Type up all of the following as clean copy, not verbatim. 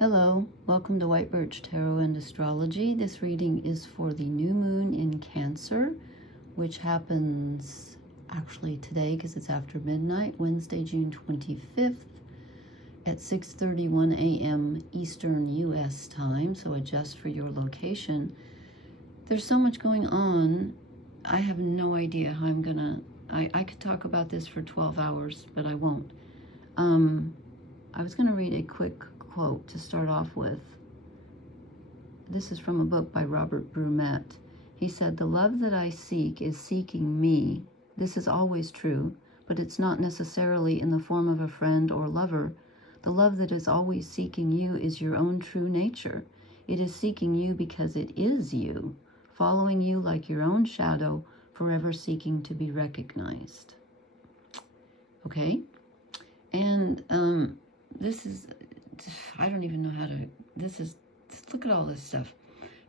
Hello, welcome to White Birch Tarot and Astrology. This reading is for the new moon in Cancer, which happens actually today because it's after midnight, Wednesday, June 25th at 6:31 a.m. Eastern U.S. time, so adjust for your location. There's so much going on, I have no idea how I'm gonna, I could talk about this for 12 hours, but I won't. I was gonna read a quick quote to start off with. This is from a book by Robert Brumet. He said, "The love that I seek is seeking me. This is always true, but it's not necessarily in the form of a friend or lover. The love that is always seeking you is your own true nature. It is seeking you because it is you, following you like your own shadow, forever seeking to be recognized." Okay? And this is, I don't even know how to, look at all this stuff.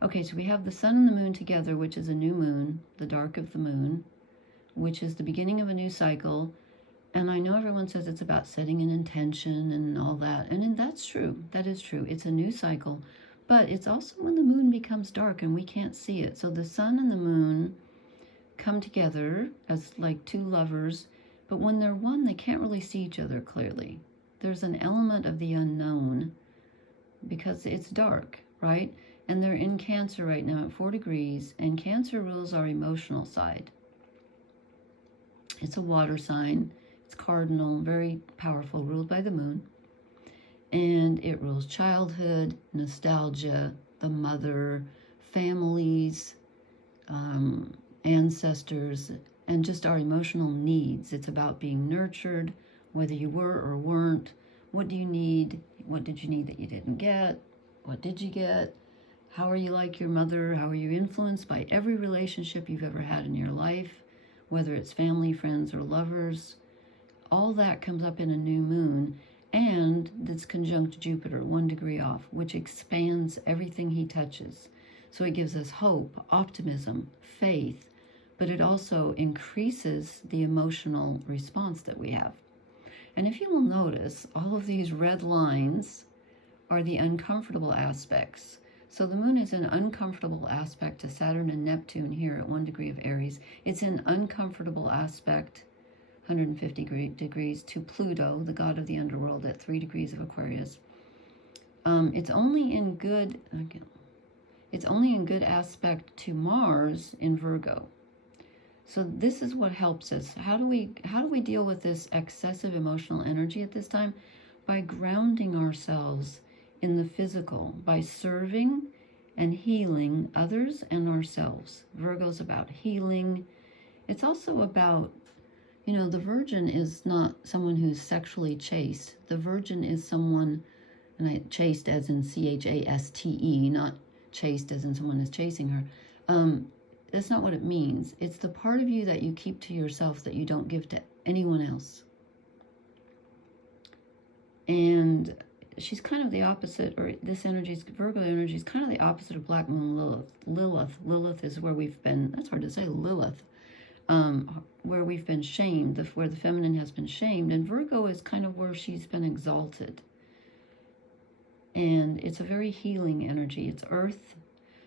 Okay, so we have the sun and the moon together, which is a new moon, the dark of the moon, which is the beginning of a new cycle. And I know everyone says it's about setting an intention and all that. And that's true. That is true. It's a new cycle. But it's also when the moon becomes dark and we can't see it. So the sun and the moon come together as like two lovers. But when they're one, they can't really see each other clearly. There's an element of the unknown because it's dark, right? And they're in Cancer right now at 4 degrees, and Cancer rules our emotional side. It's a water sign. It's cardinal, very powerful, ruled by the moon. And it rules childhood, nostalgia, the mother, families, ancestors, and just our emotional needs. It's about being nurtured, whether you were or weren't. What do you need? What did you need that you didn't get? What did you get? How are you like your mother? How are you influenced by every relationship you've ever had in your life, whether it's family, friends, or lovers? All that comes up in a new moon, and it's conjunct Jupiter, 1 degree off, which expands everything he touches. So it gives us hope, optimism, faith, but it also increases the emotional response that we have. And if you will notice, all of these red lines are the uncomfortable aspects. So the moon is an uncomfortable aspect to Saturn and Neptune here at 1 degree of Aries. It's an uncomfortable aspect, 150 degrees, to Pluto, the god of the underworld, at 3 degrees of Aquarius. It's only in good aspect to Mars in Virgo. So this is what helps us. How do we deal with this excessive emotional energy at this time? By grounding ourselves in the physical, by serving and healing others and ourselves. Virgo's about healing. It's also about, the virgin is not someone who's sexually chaste. The virgin is someone, and chaste as in chaste, not chaste as in someone is chasing her. That's not what it means. It's the part of you that you keep to yourself that you don't give to anyone else. And she's kind of the opposite, or this energy, Virgo energy, is kind of the opposite of Black Moon Lilith. Lilith is where we've been, that's hard to say, Lilith, where we've been shamed, where the feminine has been shamed. And Virgo is kind of where she's been exalted. And it's a very healing energy. It's earth.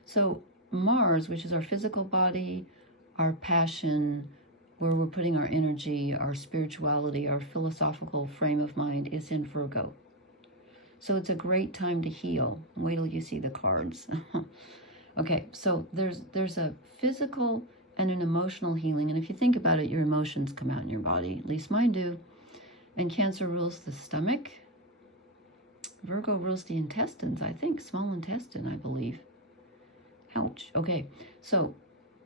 So Mars, which is our physical body, our passion, where we're putting our energy, our spirituality, our philosophical frame of mind, is in Virgo. So it's a great time to heal. Wait till you see the cards. Okay, so there's a physical and an emotional healing. And if you think about it, your emotions come out in your body. At least mine do. And Cancer rules the stomach. Virgo rules the intestines, I think. Small intestine, I believe. Ouch. Okay, so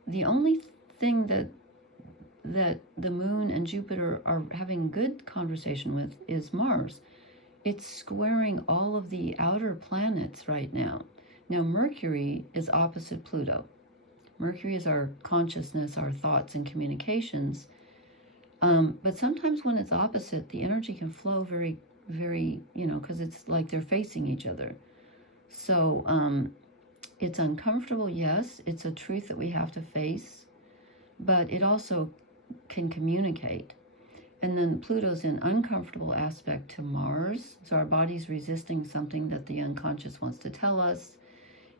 the only thing that the moon and Jupiter are having good conversation with is Mars. It's squaring all of the outer planets right now. Now, Mercury is opposite Pluto. Mercury is our consciousness, our thoughts, and communications. But sometimes when it's opposite, the energy can flow very, very, because it's like they're facing each other. So, it's uncomfortable, yes. It's a truth that we have to face, but it also can communicate. And then Pluto's in uncomfortable aspect to Mars. So our body's resisting something that the unconscious wants to tell us.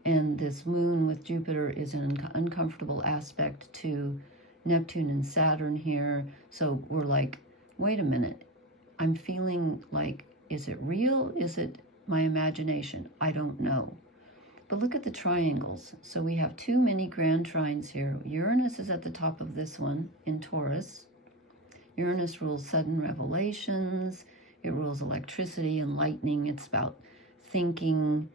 And this moon with Jupiter is in an uncomfortable aspect to Neptune and Saturn here. So we're like, wait a minute. I'm feeling like, is it real? Is it my imagination? I don't know. But look at the triangles. So we have two mini grand trines here. Uranus is at the top of this one in Taurus. Uranus rules sudden revelations. It rules electricity and lightning. It's about thinking.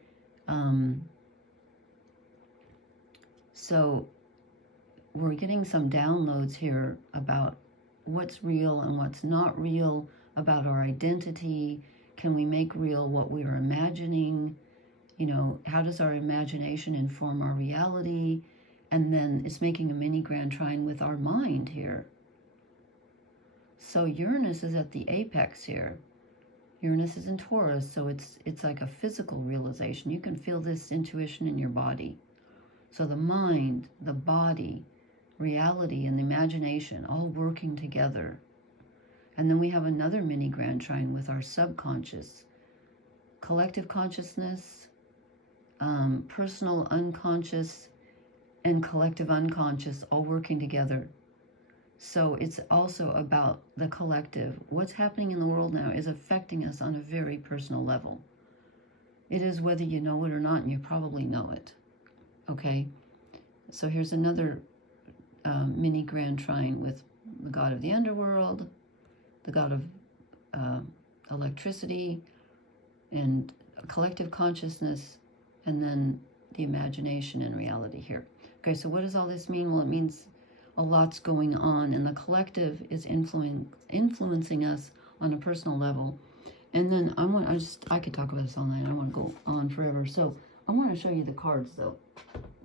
So we're getting some downloads here about what's real and what's not real, about our identity. Can we make real what we are imagining? You know, how does our imagination inform our reality? And then it's making a mini grand trine with our mind here. So Uranus is at the apex here. Uranus is in Taurus, so it's like a physical realization. You can feel this intuition in your body. So the mind, the body, reality, and the imagination all working together. And then we have another mini grand trine with our subconscious. Collective consciousness, personal unconscious, and collective unconscious all working together. So it's also about the collective. What's happening in the world now is affecting us on a very personal level. It is whether you know it or not, and you probably know it. Okay? So here's another mini grand trine with the god of the underworld, the god of electricity, and collective consciousness, and then the imagination and reality here. Okay, so what does all this mean? Well, it means a lot's going on, and the collective is influencing us on a personal level. And then I could talk about this all night. I want to go on forever. So I want to show you the cards though,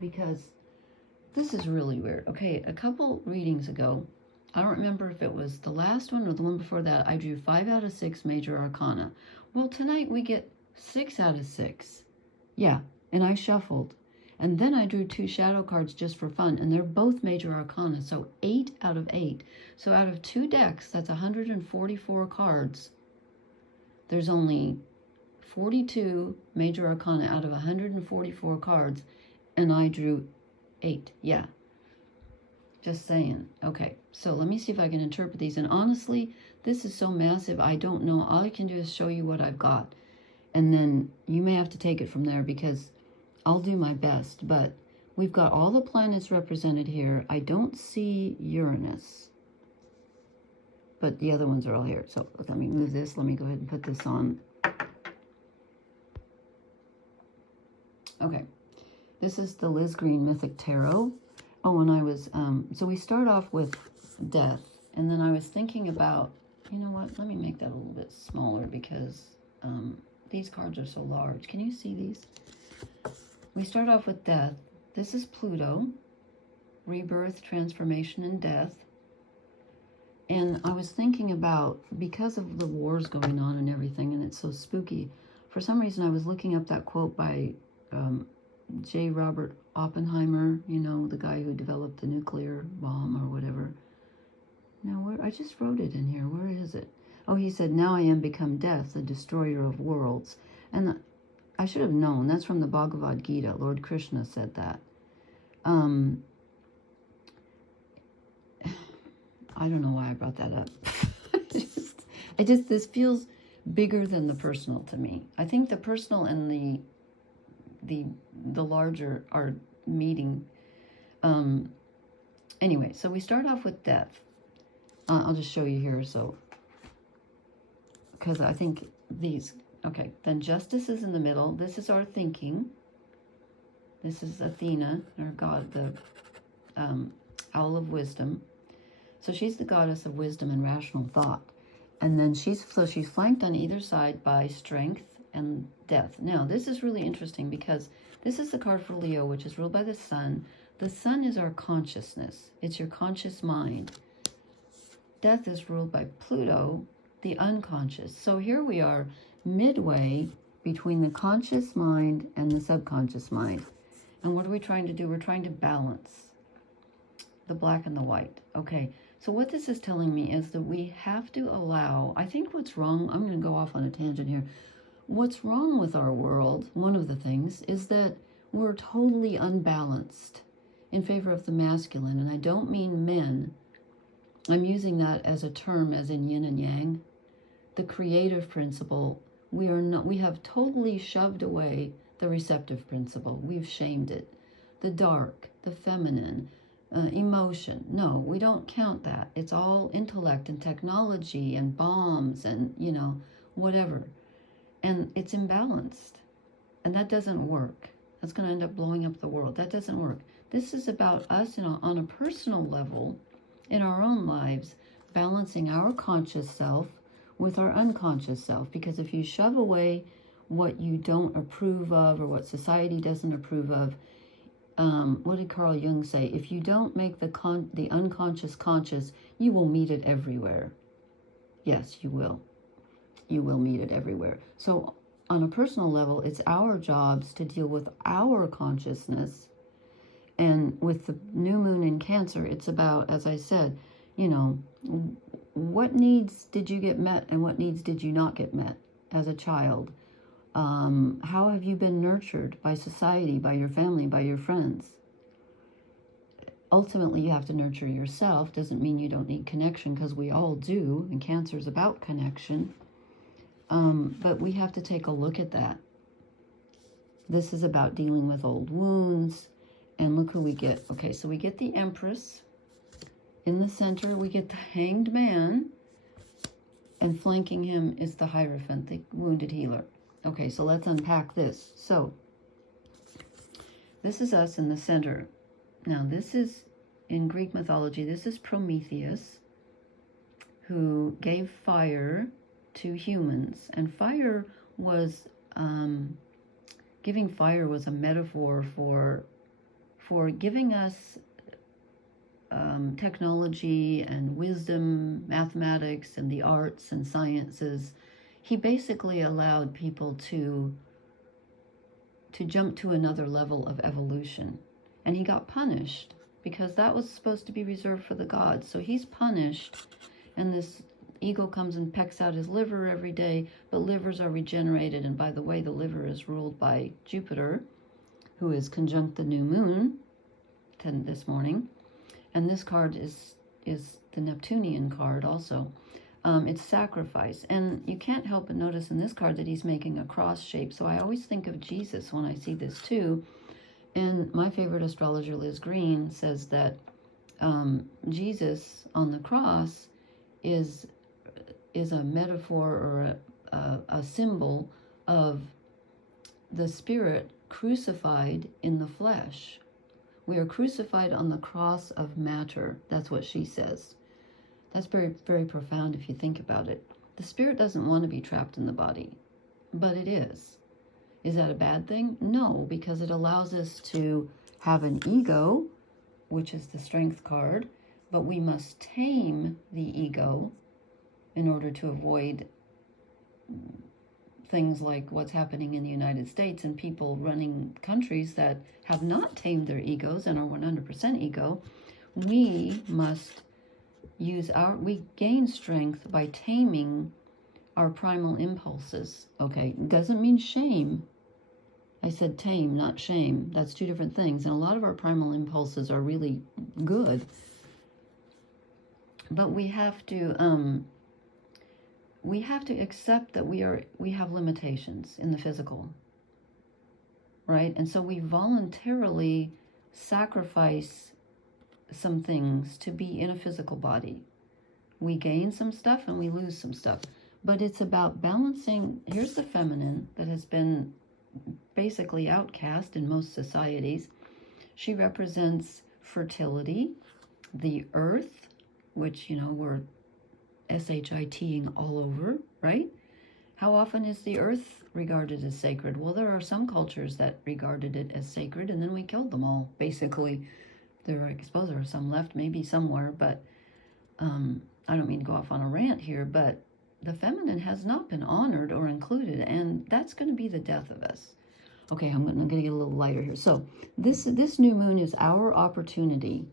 because this is really weird. Okay, a couple readings ago, I don't remember if it was the last one or the one before that, I drew 5 out of 6 major arcana. Well, tonight we get 6 out of 6. Yeah, and I shuffled. And then I drew 2 shadow cards just for fun, and they're both major arcana, so 8 out of 8. So out of 2 decks, that's 144 cards. There's only 42 major arcana out of 144 cards, and I drew 8. Yeah. Just saying. Okay, so let me see if I can interpret these. And honestly, this is so massive, I don't know. All I can do is show you what I've got. And then you may have to take it from there, because I'll do my best. But we've got all the planets represented here. I don't see Uranus, but the other ones are all here. So let me move this. Let me go ahead and put this on. Okay, this is the Liz Green Mythic Tarot. Oh, and I was, so we start off with death. And then I was thinking about, you know what, let me make that a little bit smaller, because these cards are so large. Can you see these? We start off with death. This is Pluto, rebirth, transformation, and death. And I was thinking about, because of the wars going on and everything, and it's so spooky, for some reason I was looking up that quote by J. Robert Oppenheimer, you know, the guy who developed the nuclear bomb or whatever. Now, I just wrote it in here. Where is it? Oh, he said, "Now I am become death, the destroyer of worlds." And I should have known. That's from the Bhagavad Gita. Lord Krishna said that. I don't know why I brought that up. This feels bigger than the personal to me. I think the personal and the larger are meeting. Anyway, so we start off with death. I'll just show you here, so, because I think these, okay, then justice is in the middle. This is our thinking. This is Athena, our god, the owl of wisdom. So she's the goddess of wisdom and rational thought. And then she's flanked on either side by strength and death. Now, this is really interesting, because this is the card for Leo, which is ruled by the sun. The sun is our consciousness. It's your conscious mind. Death is ruled by Pluto, the unconscious. So here we are midway between the conscious mind and the subconscious mind. And what are we trying to do? We're trying to balance the black and the white. Okay, So what this is telling me is that we have to allow, I think what's wrong, I'm going to go off on a tangent here. What's wrong with our world, one of the things, is that we're totally unbalanced in favor of the masculine. And I don't mean men. I'm using that as a term, as in yin and yang. The creative principle, we have totally shoved away the receptive principle. We've shamed it. The dark, the feminine, emotion. No, we don't count that. It's all intellect and technology and bombs and, whatever. And it's imbalanced. And that doesn't work. That's going to end up blowing up the world. That doesn't work. This is about us, on a personal level, in our own lives, balancing our conscious self with our unconscious self. Because if you shove away what you don't approve of or what society doesn't approve of, what did Carl Jung say? If you don't make the unconscious conscious, you will meet it everywhere. Yes, you will. You will meet it everywhere. So on a personal level, it's our jobs to deal with our consciousness. And with the new moon in Cancer, it's about, as I said, what needs did you get met and what needs did you not get met as a child? How have you been nurtured by society, by your family, by your friends? Ultimately, you have to nurture yourself. Doesn't mean you don't need connection, because we all do, and Cancer is about connection. But we have to take a look at that. This is about dealing with old wounds. And look who we get. Okay, so we get the Empress. In the center, we get the Hanged Man. And flanking him is the Hierophant, the wounded healer. Okay, so let's unpack this. So, this is us in the center. Now, this is, in Greek mythology, this is Prometheus, who gave fire to humans. And fire was, giving fire was a metaphor for giving us technology and wisdom, mathematics, and the arts and sciences. He basically allowed people to jump to another level of evolution. And he got punished because that was supposed to be reserved for the gods. So he's punished, and this eagle comes and pecks out his liver every day, but livers are regenerated. And by the way, the liver is ruled by Jupiter, who is conjunct the new moon this morning. And this card is the Neptunian card also. It's sacrifice. And you can't help but notice in this card that he's making a cross shape. So I always think of Jesus when I see this too. And my favorite astrologer, Liz Green, says that Jesus on the cross is a metaphor or a symbol of the spirit crucified in the flesh. We are crucified on the cross of matter. That's what she says. That's very, very profound if you think about it. The spirit doesn't want to be trapped in the body, but it is. Is that a bad thing? No, because it allows us to have an ego, which is the Strength card, but we must tame the ego in order to avoid things like what's happening in the United States and people running countries that have not tamed their egos and are 100% ego. We must we gain strength by taming our primal impulses. Okay, it doesn't mean shame. I said tame, not shame. That's two different things. And a lot of our primal impulses are really good. But we have to accept that we have limitations in the physical, right? And so we voluntarily sacrifice some things to be in a physical body. We gain some stuff and we lose some stuff. But it's about balancing. Here's the feminine that has been basically outcast in most societies. She represents fertility, the earth, which, we're S-H-I-T-ing all over, right? How often is the earth regarded as sacred? Well, there are some cultures that regarded it as sacred, and then we killed them all, basically. I suppose there are some left, maybe somewhere, but I don't mean to go off on a rant here, but the feminine has not been honored or included, and that's going to be the death of us. Okay, I'm going to get a little lighter here. So this new moon is our opportunity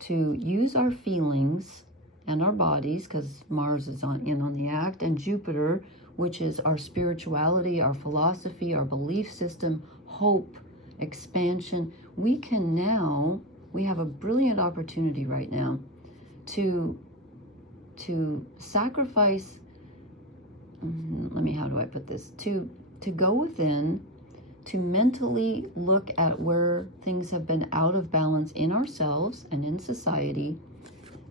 to use our feelings and our bodies, because Mars is on the act, and Jupiter, which is our spirituality, our philosophy, our belief system, hope, expansion. We have a brilliant opportunity right now to sacrifice, how do I put this? To go within, to mentally look at where things have been out of balance in ourselves and in society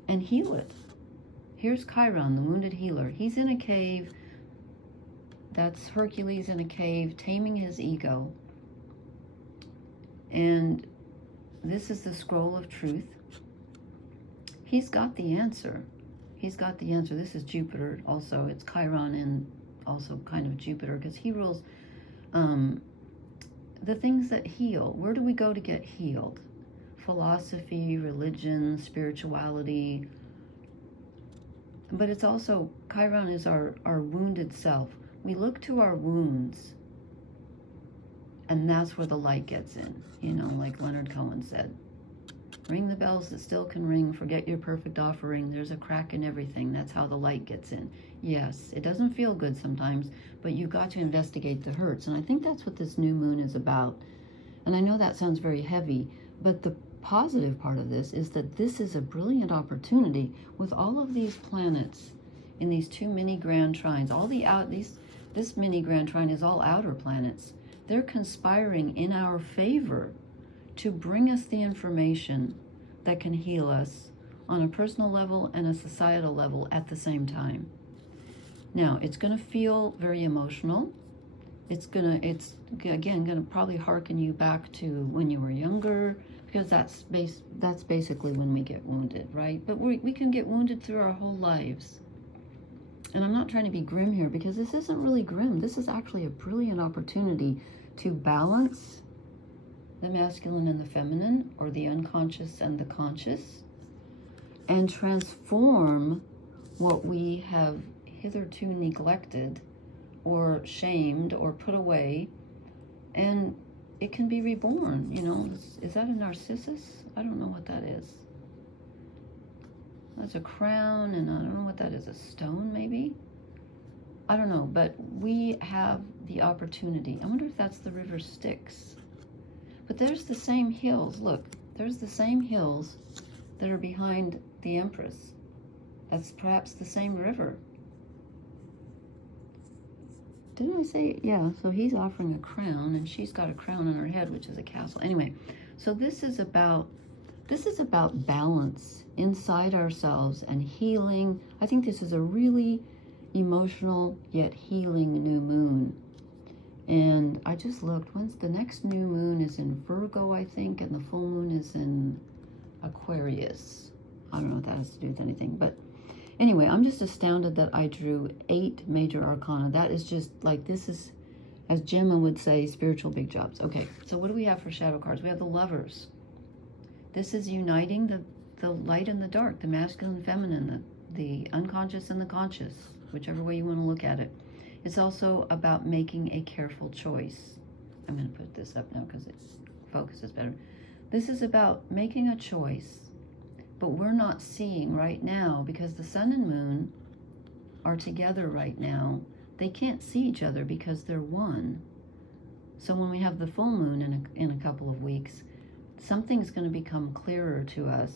and heal it. Here's Chiron, the wounded healer. He's in a cave. That's Hercules in a cave, taming his ego. And this is the scroll of truth. He's got the answer. He's got the answer. This is Jupiter also. It's Chiron and also kind of Jupiter, because he rules the things that heal. Where do we go to get healed? Philosophy, religion, spirituality. But it's also, Chiron is our wounded self. We look to our wounds, and that's where the light gets in. Like Leonard Cohen said, ring the bells that still can ring, forget your perfect offering, there's a crack in everything. That's how the light gets in. Yes, it doesn't feel good sometimes, but you've got to investigate the hurts. And I think that's what this new moon is about. And I know that sounds very heavy, but the positive part of this is that this is a brilliant opportunity with all of these planets in these two mini grand trines. This mini grand trine is all outer planets. They're conspiring in our favor to bring us the information that can heal us on a personal level and a societal level at the same time. Now, it's going to feel very emotional. It's again going to probably hearken you back to when you were younger, because that's basically when we get wounded, right? But we can get wounded through our whole lives. And I'm not trying to be grim here, because this isn't really grim. This is actually a brilliant opportunity to balance the masculine and the feminine, or the unconscious and the conscious, and transform what we have hitherto neglected or shamed or put away, and it can be reborn. Is that a narcissus? I don't know what that is. That's a crown, and I don't know what that is, a stone maybe? I don't know, but we have the opportunity. I wonder if that's the river Styx. But there's the same hills. Look, there's the same hills that are behind the Empress. That's perhaps the same river. Didn't I say? Yeah, so he's offering a crown, and she's got a crown on her head, which is a castle. Anyway, so this is about balance inside ourselves and healing. I think this is a really emotional yet healing new moon. And I just looked, when's the next new moon? Is in Virgo, I think, and the full moon is in Aquarius. I don't know what that has to do with anything, but anyway, I'm just astounded that I drew 8 major arcana. That is just like, this is, as Gemma would say, spiritual big jobs. Okay, so what do we have for shadow cards? We have the Lovers. This is uniting the light and the dark, the masculine and feminine, the unconscious and the conscious, whichever way you want to look at it. It's also about making a careful choice. I'm going to put this up now because it focuses better. This is about making a choice, but we're not seeing right now, because the sun and moon are together right now. They can't see each other because they're one. So when we have the full moon in a couple of weeks, something's going to become clearer to us.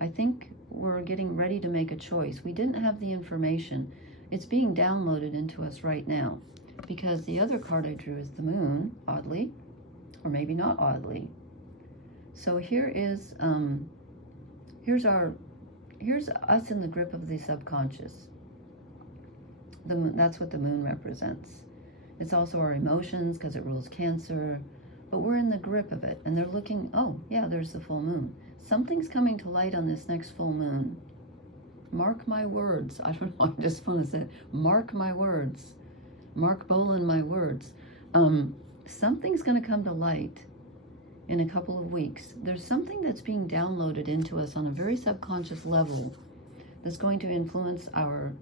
I think we're getting ready to make a choice. We didn't have the information. It's being downloaded into us right now, because the other card I drew is the moon, oddly, or maybe not oddly. So here is, here's us in the grip of the subconscious. The moon, that's what the moon represents. It's also our emotions, because it rules Cancer, but we're in the grip of it, and they're looking, oh yeah, there's the full moon. Something's coming to light on this next full moon. Mark my words. I don't know, I just want to say, mark my words. Mark Bolan my words. Something's going to come to light in a couple of weeks. There's something that's being downloaded into us on a very subconscious level that's going to influence our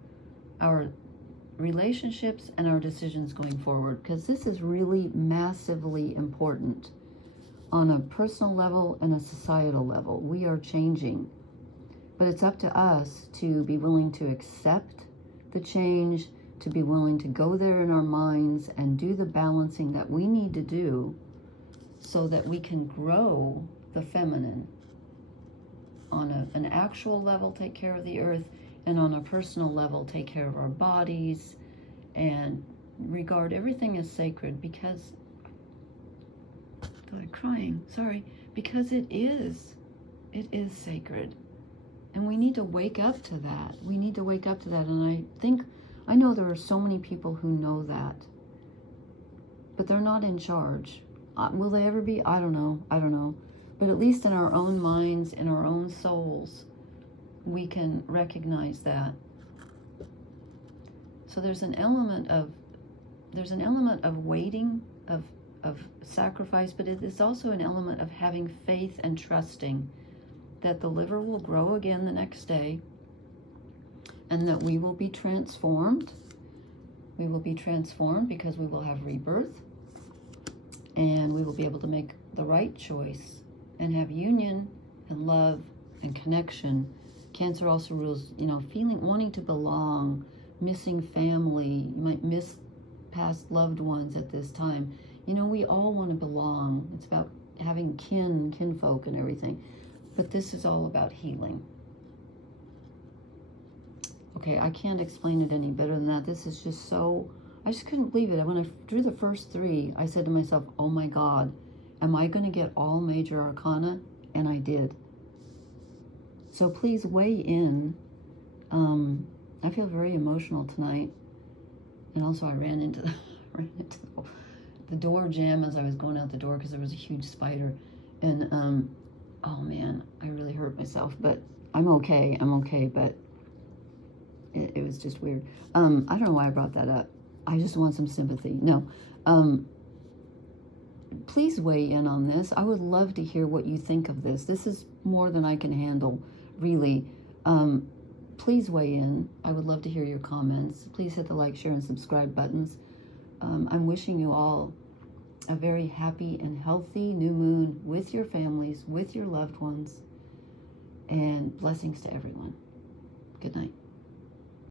relationships and our decisions going forward, because this is really massively important on a personal level and a societal level. We are changing. But it's up to us to be willing to accept the change, to be willing to go there in our minds and do the balancing that we need to do so that we can grow the feminine on an actual level, take care of the earth, and on a personal level, take care of our bodies and regard everything as sacred, because God, crying, sorry, because it is sacred. And we need to wake up to that. We need to wake up to that. And I know there are so many people who know that, but they're not in charge. Will they ever be? I don't know. But at least in our own minds, in our own souls, we can recognize that. So there's an element of waiting, of sacrifice, but it is also an element of having faith and trusting that the liver will grow again the next day, and that we will be transformed. We will be transformed because we will have rebirth, and we will be able to make the right choice and have union and love and connection. Cancer also rules, wanting to belong, missing family. You might miss past loved ones at this time. We all want to belong. It's about having kinfolk and everything. But this is all about healing. Okay, I can't explain it any better than that. This is just so, I just couldn't believe it. When I drew the first three, I said to myself, oh my God, am I going to get all major arcana? And I did. So please weigh in. I feel very emotional tonight. And also I ran into the door jam as I was going out the door because there was a huge spider. And, oh man, I really hurt myself. But I'm okay, but it was just weird. I don't know why I brought that up. I just want some sympathy. No. Please weigh in on this. I would love to hear what you think of this. This is more than I can handle, really. Please weigh in. I would love to hear your comments. Please hit the like, share, and subscribe buttons. I'm wishing you all a very happy and healthy new moon with your families, with your loved ones, and blessings to everyone. Good night.